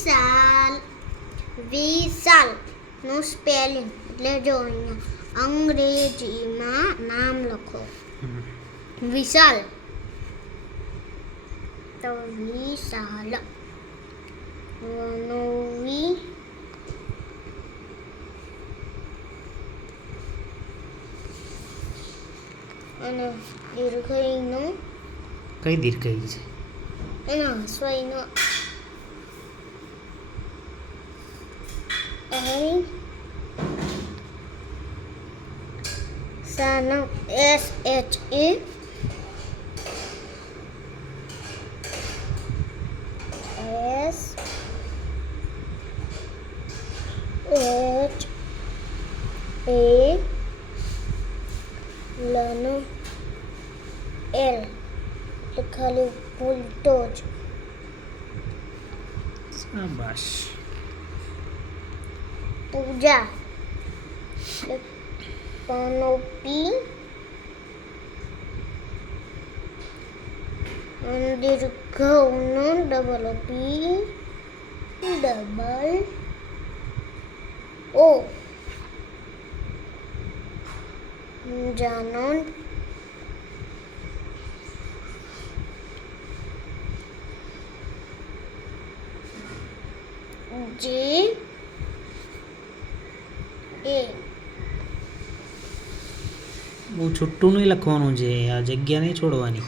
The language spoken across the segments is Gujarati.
વિશાલ વિશાલ નું સ્પેલિંગ એટલે જો અહીંયા અંગ્રેજીમાં નામ લખો વિશાલ તો વિશાલ વનોવી અને દીર્ઘઈનો કઈ દીર્ઘઈ છે એનો સ્વઈનો સાનો SHE લનો L એટલે ખાલી ભૂલતો જ શાબાશ પૂજા પનોપી દીર્ઘનો ડબલ પી ડબલ ઓ જાનો જે એ બહુ છૂટું નહીં લખવાનું છે આ જગ્યા નહીં છોડવાની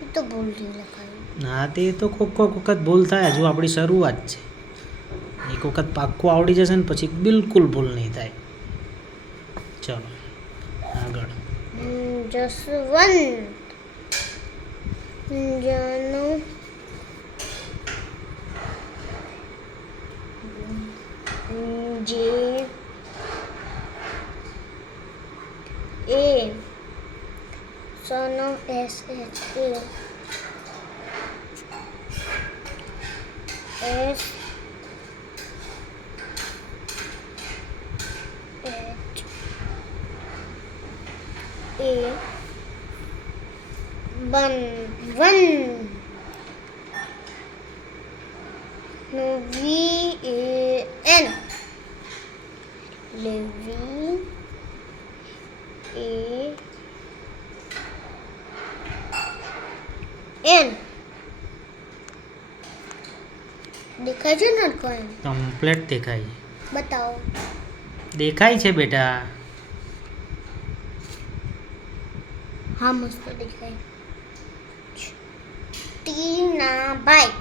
એ તો ભૂલથી લખાયું હા તે તો કોક વખત ભૂલ થાય હજુ આપણી શરૂઆત છે એક વખત પાક્કું આવડી જશે ને પછી બિલકુલ ભૂલ નહીં થાય ચલો આગળ જસવંત જાનો જે એ સોનો SHA S H A વન નો VAN લેવી એન દેખાય છે ને કોઈ કમ્પ્લેટ દેખાય બતાવો દેખાય છે બેટા હા મસ્ત દેખાય ટીનાભાઈ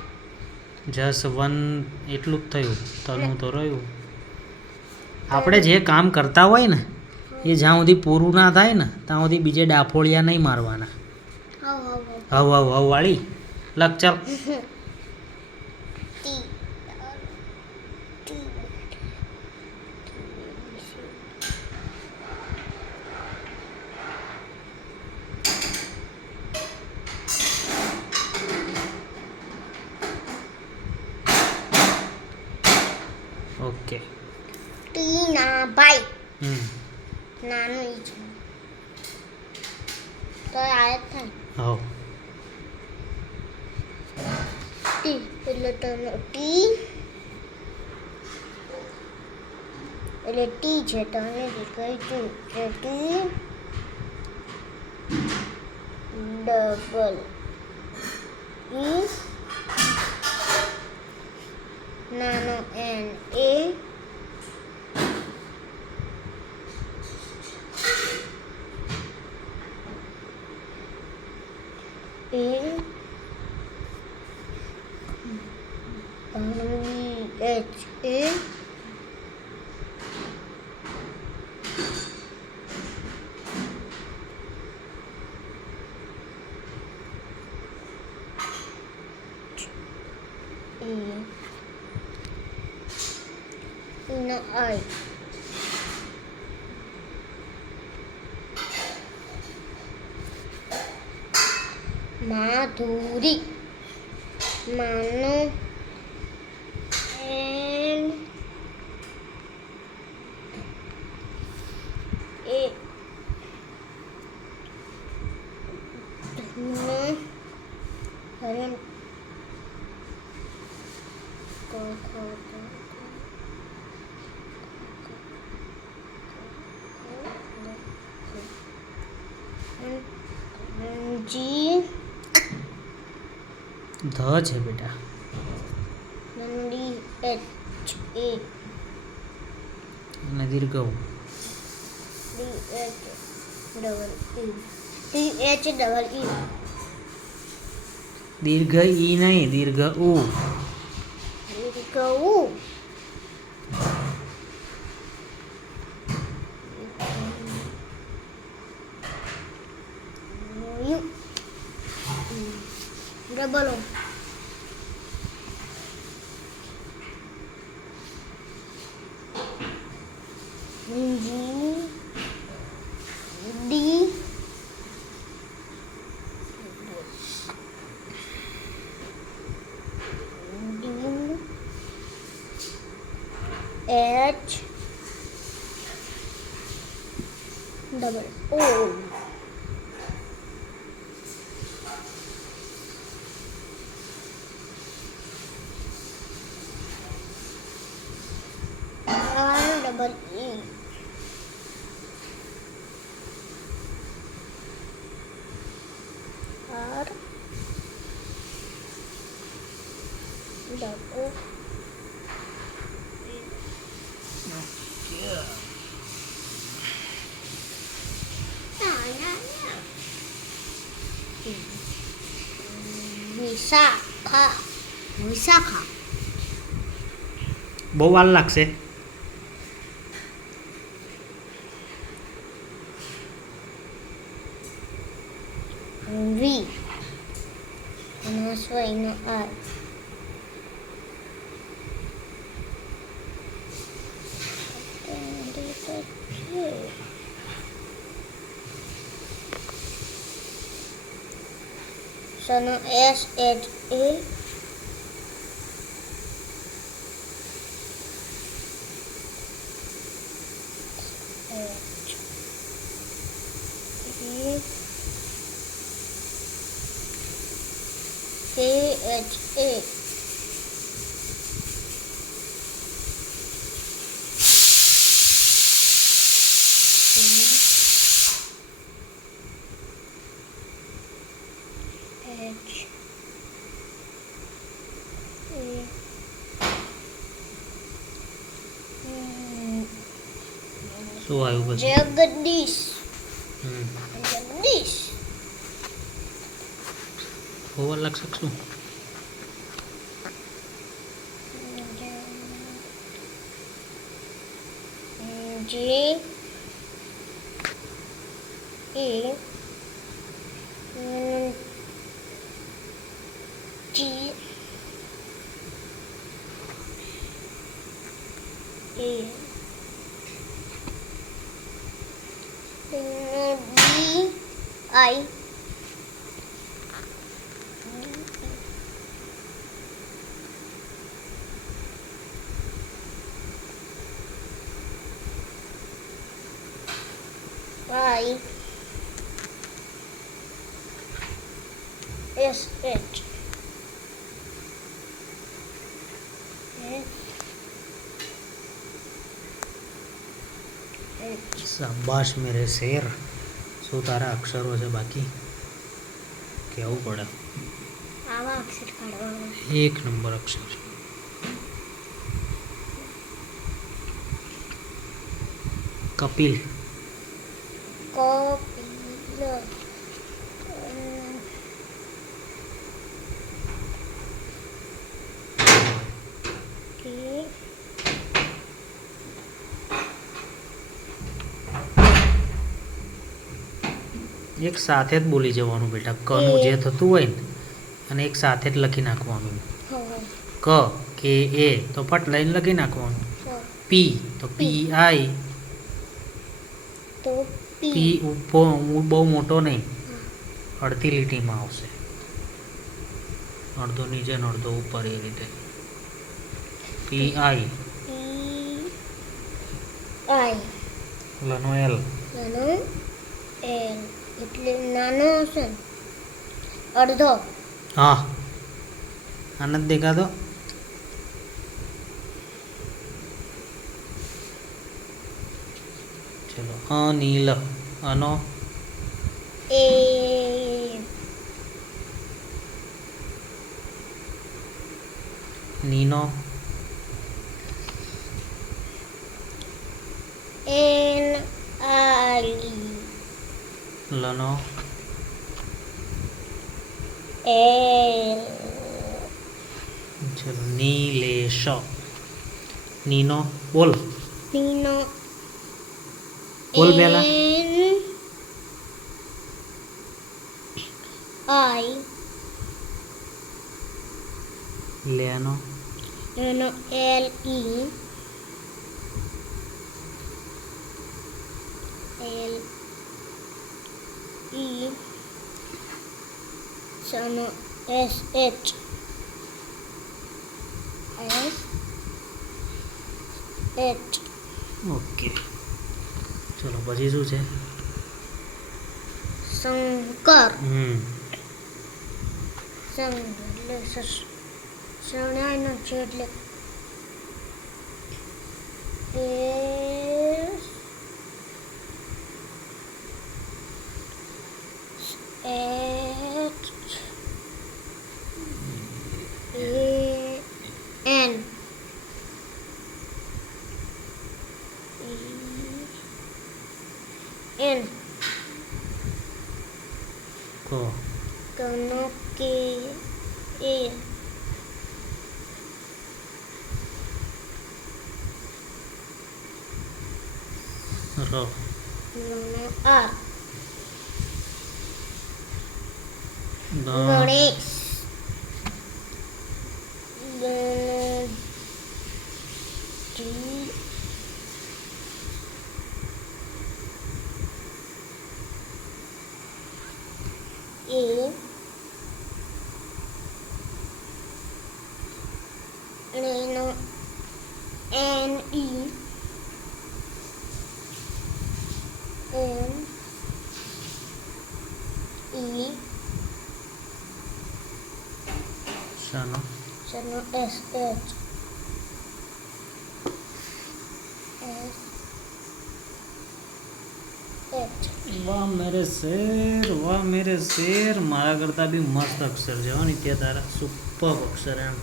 જસવંત એટલું જ થયું તનું તો રહ્યું આપણે જે કામ કરતા હોય ને એ જ્યાં સુધી પૂરું ના થાય ને ત્યાં સુધી બીજે ડાફોળિયા નહીં મારવાના હવ વાળી લખ ચાલ ઓકે ટીનાભાઈ નાનું ઈ છે તો આયત થાય હવ ટી એટલે તનો ટી એટલે ટી છે તને દેખાય છે ટી ડબલ ઈ નાનો N A H A no I માધુરી માનો એન એ નો હરણ જી ધ છે બેટા. ડી એચ એ અને દીર્ઘ ઉ. D H double E D H double E દીર્ઘ ઈ નહીં, દીર્ઘ ઉ. ગૌ U double O G D H double O R double E R double Vishakha Vishakha બહુ વાર લાગશે. વી એનો સ્વયનો આર સનો S H A K H A H શું આવ્યું પછી? જગદીશ હમ. જગદીશ બહુ વાર લાગશે કે શું? J A G A D I Y S H શાબાશ મેરે શેર. શું તારા અક્ષરો છે બાકી? કહેવું પડે. આવા અક્ષર કાઢવાના એક નંબર અક્ષર. કપિલ. કપિલ કે એક સાથે જ બોલી જવાનું બેટા. કનું જે થતું હોય ને અને એક સાથે જ લખી નાખવાનું. ક કે એ તો ફટ લઈને લખી નાખવાનું. પી તો પી આઈ તો પી બહુ મોટો નહીં, અડધી લીટીમાં આવશે. અડધો નીચે ને અડધો ઉપર એ રીતે. પી આઈ આઈ લનો એલ. નાનો એલ એટલે નાનો હશે ને અડધો હા આનંદ દેખાતો. ચલો અનિલ અનો એ નીનો એન આઈ લનો એલ ચલો નીલેશ નીનો બોલ નીનો બોલ પહેલા એન આઈ લેનો એનો એલ ઈ એલ ઈ સનો S H S H okay ચલો પછી શું છે શંકર હમ શરણાઈનો છે એટલે S H A N N કહો કનો કે એ ર નો આર દ ગણેશ ગણ જી એ અને એનો એન ઈ એન ઈ શાનો સનો એસ એચ એસ એચ વાહ મેરે શેર મારા કરતાં બી મસ્ત અક્ષર છે હો નિત્યા તારા સુપર અક્ષર એમ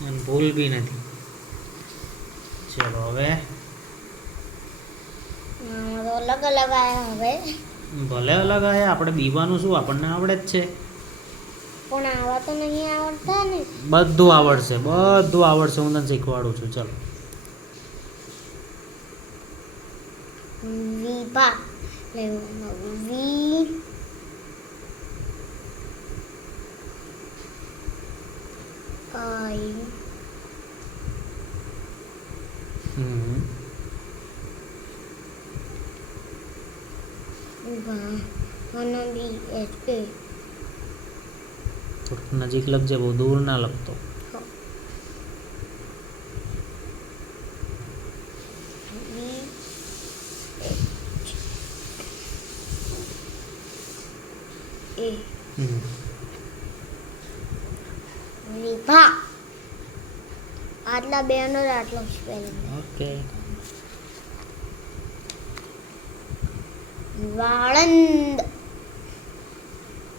અને ભૂલ બી નથી ચલો હવે તો અલગ અલગ આવ્યા હવે ભલે અલગ આવે આપણે બીવાનું શું આપણને આવડે જ છે પણ આવા તો નહીં આવડતા ને બધું આવડશે હું તને શીખવાડું છું ચલો વિભા લેવાનો વી આઈ હમ ભા અને બી એચ એ થોડુંક નજીક લખજે બહુ દૂર ના લખતો બી એ હમ વિભા આટલા બેનો જ આટલો સ્પેલિંગ ઓકે વાળંદ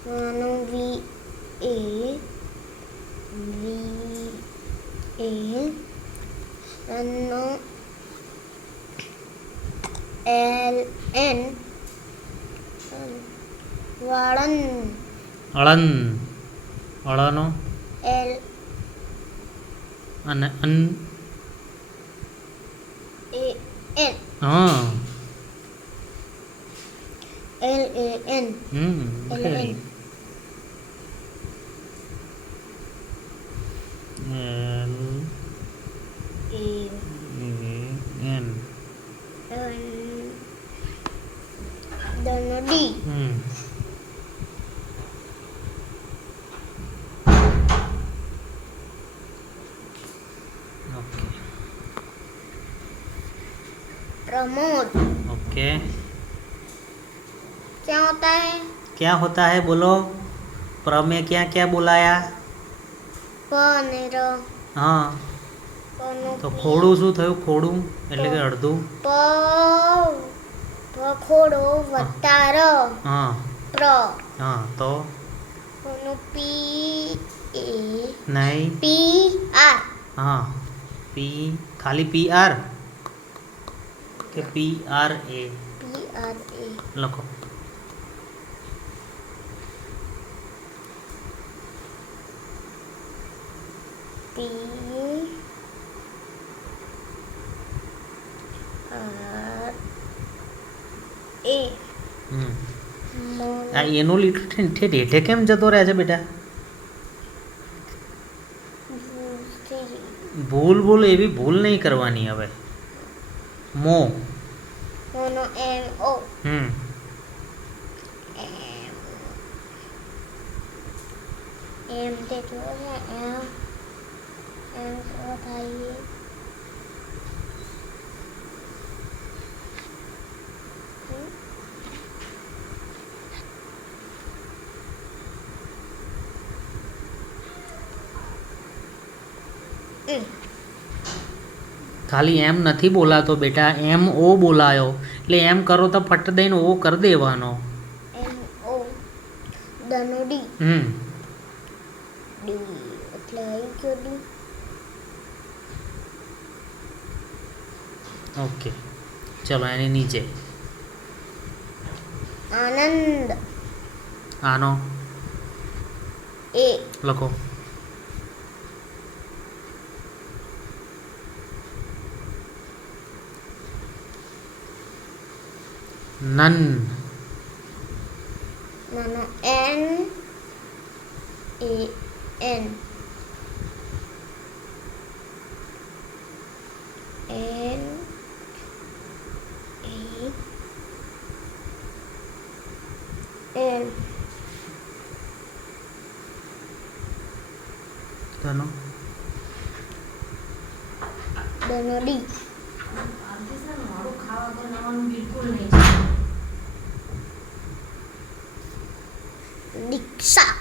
વાનો વી એ નો એલ એન વાળંદ અળનો એલ અને અન એ એન હા L A N very. L L A A N દનો ડી ओके प्रमोद ओके क्या होता है क्या होता है बोलो प्र में क्या क्या बुलाया प ने र हाँ પનો તો ખોડું શું થયું? ખોડું એટલે કે અડધું. પખોડો વત્તા ર હા પ્ર હા તો પનો પી એ નહીં. પી આર હા પી ખાલી P R K P R એ પી આર એ લખો. પી આર એ આ એનું લીટું ઠેઠ હેઠે કેમ જતો રહે છે બેટા? ભૂલ એવી ભૂલ નહીં કરવાની હવે. મો મોનો એમ ઓ એમ એમ તે જો છે એમ શું થાય? ખાલી એમ નથી બોલાતો બેટા, એમ ઓ બોલાયો એટલે એમ કરો તો ફટ દઈને ઓ કરી દેવાનો. એમ ઓ દનો ડી ડી એટલે આવી ગયો ડી. ઓકે ચલો એની નીચે આનંદ આનો એ લખો. નન નાનો N A N N A N ધનો દનો D Diksha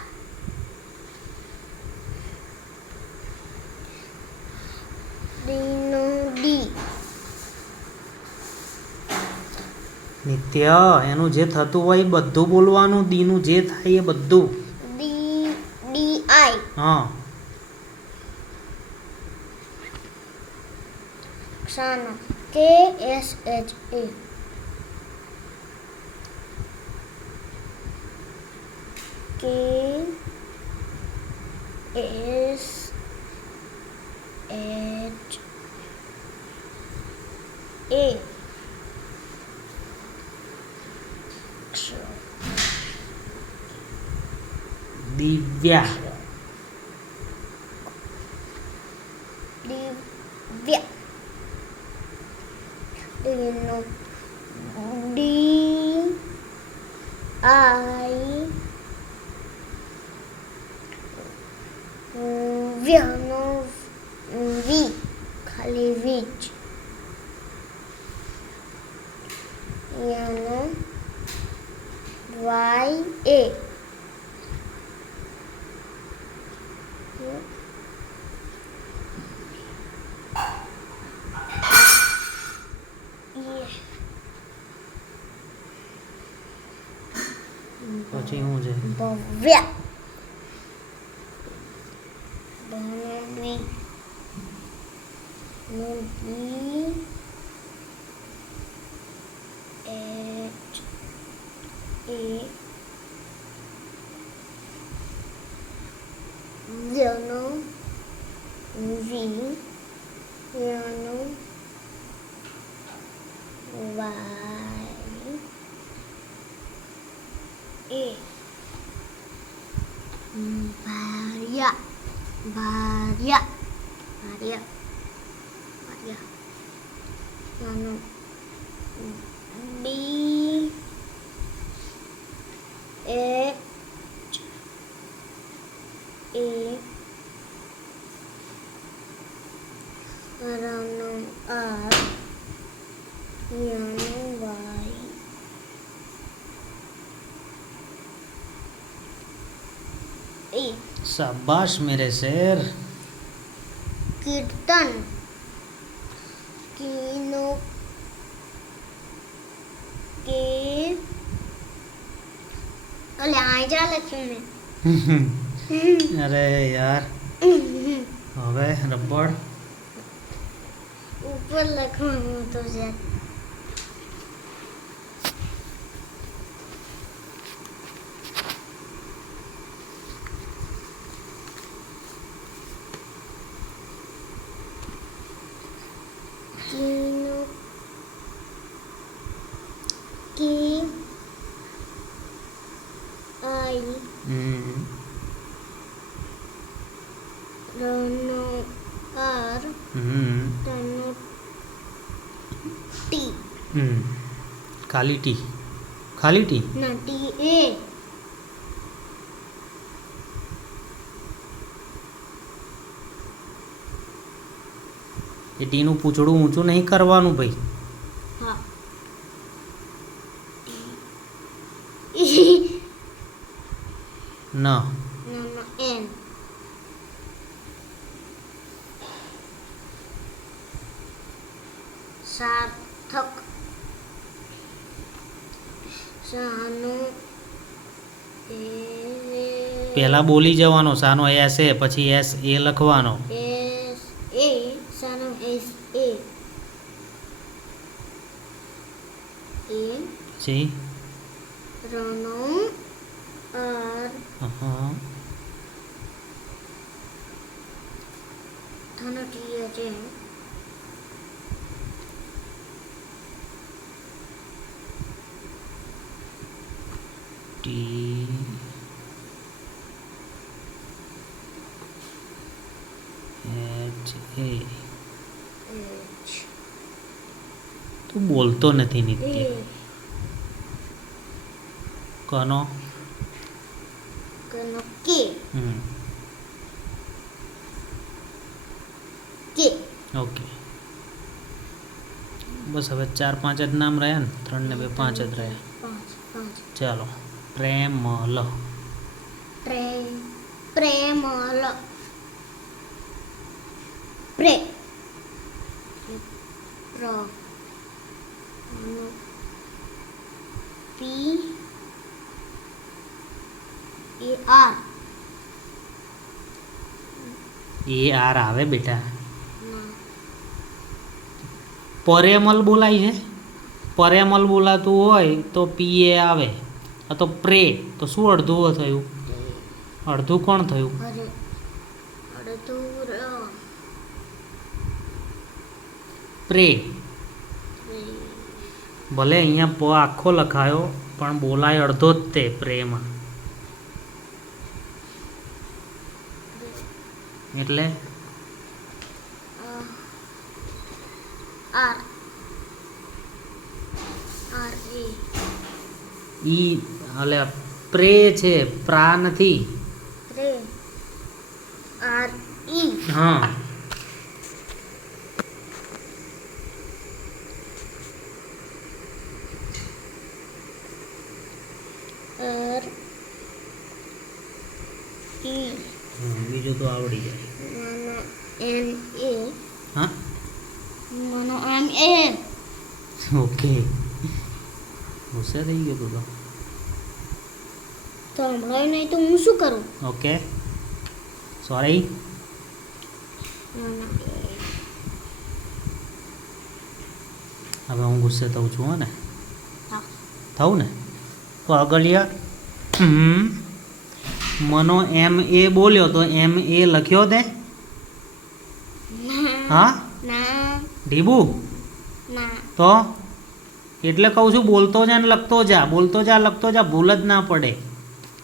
દીનો D નિત્ય એનું જે થતું હોય એ બધું બોલવાનું. દીનું જે થાય એ બધું. ડી ડી આઈ હા ક્ષાનો કે એસ એચ એ કે એસ એચ એ દિવ્યા દિવ્ય દીનો ડી આઈ વ્યનો વી ખાલી વીજ યાનો વાય એ પછી શું છે? ભવ્ય ભવ્ય નું એચ એ વ્યનો વી વ્યનો વાય એ ભાર્યા ભાર્યા ભાર્યા ભાર્યા નાનો ડી એચ એ નાનો આર નાનો વાય એ શાબાશ મેરે શેર. કીર્તન કીનો કે અલે આ જા લખ્યું મેં અરે યાર હવે રબડ ઉપર લખવાનું તો છે કીનો કી આઈ રનો આર તનો ટી ખાલી ટી ખાલી ટી ના ટી એ એ ટીનું પૂંછડું ઊંચું નહીં કરવાનું ભાઈ હા ન ના એન સાર્થક સાનો એ પહેલા બોલી જવાનો સાનો એસ એ પછી એસ એ લખવાનો એસ એ સાનો એસ એ એ જી રનો આર હા થનો ટી છે ટી એચ એ એચ તું બોલતો નથી એ નિત્ય કનો કનો કે હમ કે ઓકે બસ હવે 4-5 જ નામ રહ્યા ને 3 ને 2 5 જ રહ્યા પાંચ પાંચ ચાલો પ્રેમલ પ્રેમલ પ્રે પ્ર પી એ આર એ આર આવે બેટા ના પરેમલ બોલાય છે પરેમલ બોલાતું હોય તો પીએ આવે આ તો પ્રે તો શું અડધું થયું અડધું કોણ થયું અરે અડધુર પ્રે ભલે અહીંયા પ આખો લખાયો પણ બોલાય અડધો જ તે પ્રેમાં એટલે આર આર એ ઈ એટલે પ્રે છે પ્રા નથી પ્રે આર ઈ હા આર ઈ બીજું તો આવડી જાય મનો એન એ હા મનો આમ એ ઓકે હોશિયાર થઈ ગયો તું તો તો સંભળાય નહીં તો હું શું કરું ઓકે સોરી મનો હવે હું ગુસ્સે થઉં છું હો ને હા થવું ને તો આગળિયા મનો એમ એ બોલ્યો તો એમ એ લખ્યો તે હા ના ઢીબુ ના તો એટલે કહું છું બોલતો જા ને લખતો જા બોલતો જા લખતો જા ભૂલ જ ના પડે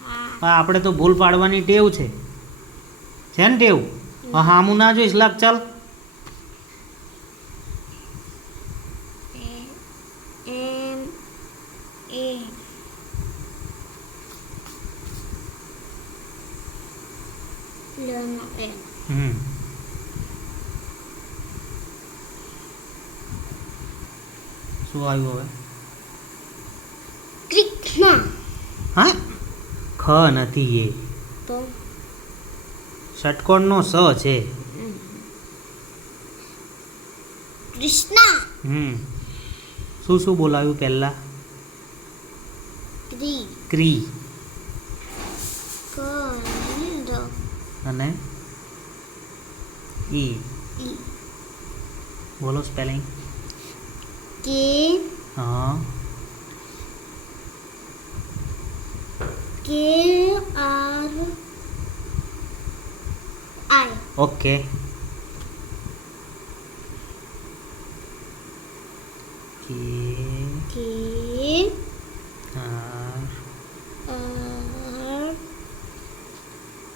હા પણ આપણે તો ભૂલ પાડવાની ટેવ છે ને ટેવ હામું ના જોઈશ લખ ચાલ એમ એ લનો એન શું આવ્યું હવે કૃષ્ણ હા ખ નથી એ તો ષટકોણનો સ છે કૃષ્ણ શું શું બોલાવ્યું પહેલા? ક્રી ક્રી કંદ અને ઈ. ઈ બોલો સ્પેલિંગ. કે હા કે આર આઈ ઓકે. કે કે આર આર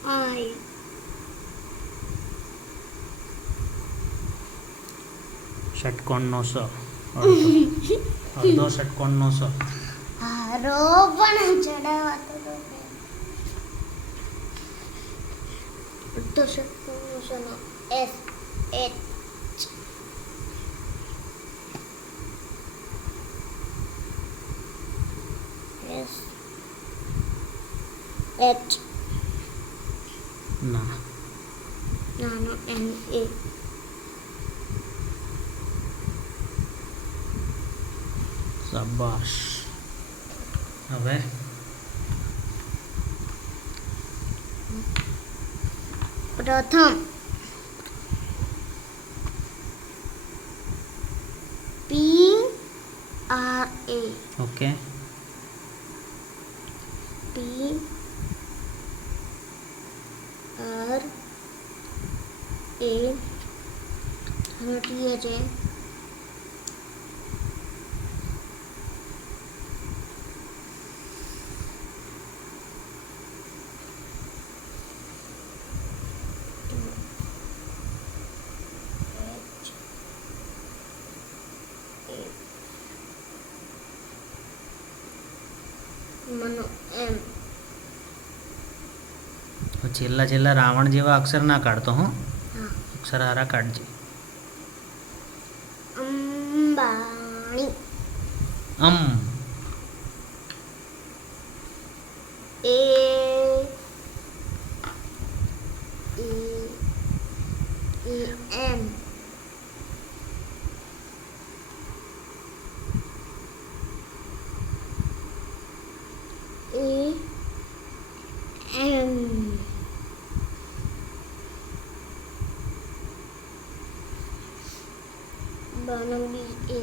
આઈ ષટકોણનો સ. અડધો ષટકોણનો સ. હારો પણ ચડાવાતો તો શક્તિનો એસ એચ એસ એચ ના. નાનો એમ એ શાબાશ. હવે પ્રથમ પી આર એ ઓકે. પી આર એ હટીએ છે મનો એમ છેલ્લા રાવણ જેવા અક્ષર ના કાઢતો હો. હા અક્ષર હારા કાઢજે. અંબાણી એ એમ એમ બનાવી એ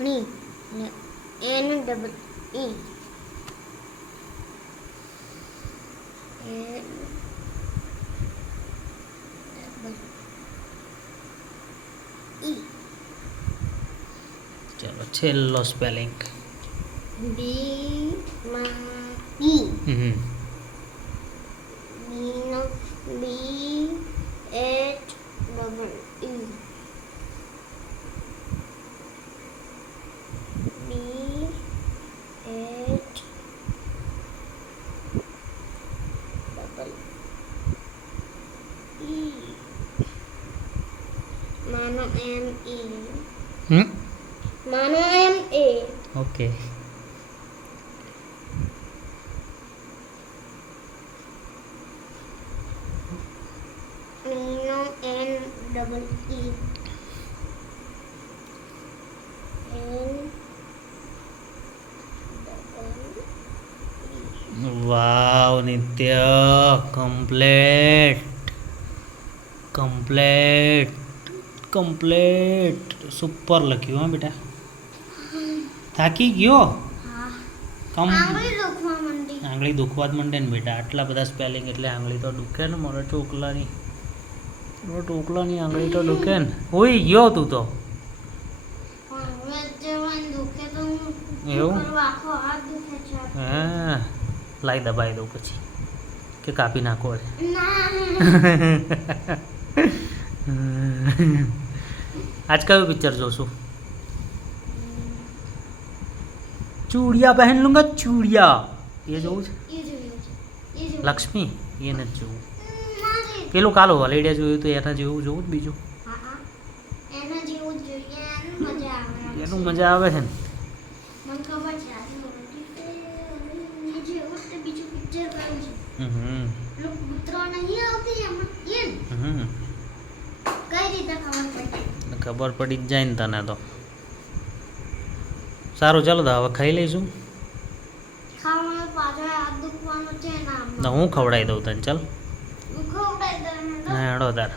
ણી ને N double E N double E ચલો છેલ્લો સ્પેલિંગ. બી માં બી બીનો B H double E B H double E માનો એમ ઈ માનો એમ એ ઓકે. મીનો N double E N double wow Nitya complete super લખ્યું હા બેટા. થાકી ગયો? હા કમ આંગળી દુખવા માંડી આંગળી દુખવા જ માંડે ને બેટા. આટલા બધા સ્પેલિંગ એટલે આંગળી તો દુખે ને. મારા ટોકલાની આંગળી તો દુખે ને. હોઈ ગયો તું તો. હવે જવાનું દુખે તો હું એવું? કરવા આખો હાથ દુખે છે હા લાઈ દબાઈ દઉં પછી કે કાપી નાખો હવે. ના આજ કયું પિક્ચર જોશું? ચૂડિયા પહેન લુંગા ચૂડિયા. એ જોવું છે? એ જોયું છે એ જોયું લક્ષ્મી એ નથી જોવું. ના રે પેલું કાલો હલેડિયા જોયું તો એના જેવું જોવું જ બીજું. હા હા એનું મજા આવે છે ને. મને ખબર છે આજે એ જે વખતે બીજું પિક્ચર કર્યું છે હમ પેલો કૂતરો નહીં આવતી એમાં એ ને? હમ કઈ રીતે ખબર પડી? ખબર પડી જ જાય ને તને તો. સારું ચાલો તો હવે ખાઈ લઈશું. ખાવાનું પાછળ હાથ દુખવાનું છે ના તો હું ખવડાવી દઉં તને ચાલ. ખવડાવી દે ના હેડો તાર.